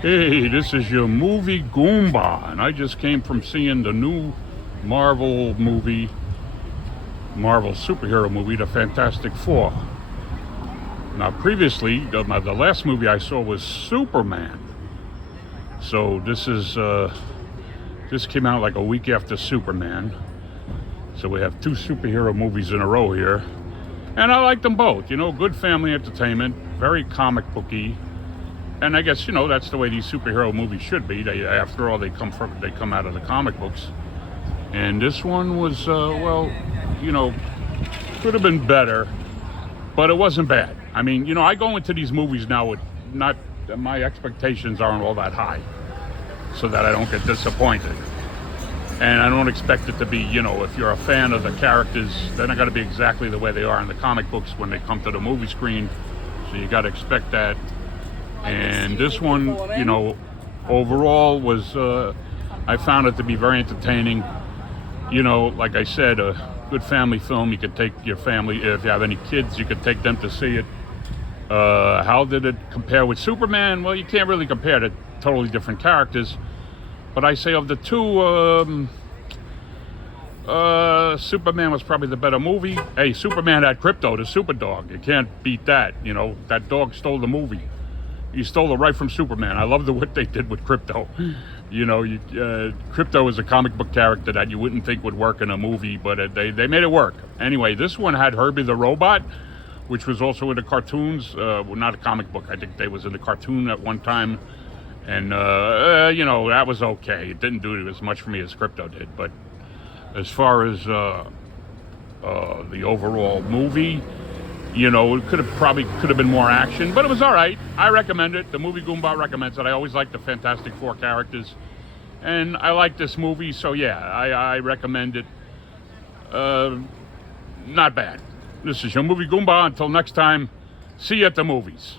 Hey, this is your Movie Goomba, and I just came from seeing the new Marvel movie, Marvel superhero movie, The Fantastic Four. Now, previously, the last movie I saw was Superman. So this came out like a week after Superman. So we have two superhero movies in a row here, and I like them both. You know, good family entertainment, very comic booky. And I guess, that's the way these superhero movies should be. After all, they come out of the comic books. And this one was, could have been better, but it wasn't bad. I mean, I go into these movies now with my expectations aren't all that high, so that I don't get disappointed. And I don't expect it to be, if you're a fan of the characters, they're not going to be exactly the way they are in the comic books when they come to the movie screen. So you got to expect that. And this one, overall was, I found it to be very entertaining. Like I said, a good family film. You could take your family, if you have any kids, you could take them to see it. How did it compare with Superman? Well, you can't really compare to totally different characters. But I say of the two, Superman was probably the better movie. Hey, Superman had Crypto, the super dog. You can't beat that. That dog stole the movie. He stole it right from Superman. I love what they did with Crypto. Crypto is a comic book character that you wouldn't think would work in a movie, but they made it work. Anyway, this one had Herbie the Robot, which was also in the cartoons. Not a comic book. I think they was in the cartoon at one time. And, that was okay. It didn't do as much for me as Crypto did. But as far as the overall movie, it could have been more action, but it was all right. I recommend it. The Movie Goomba recommends it. I always like the Fantastic Four characters, and I like this movie, so yeah, I recommend it. Not bad. This is your Movie Goomba. Until next time, see you at the movies.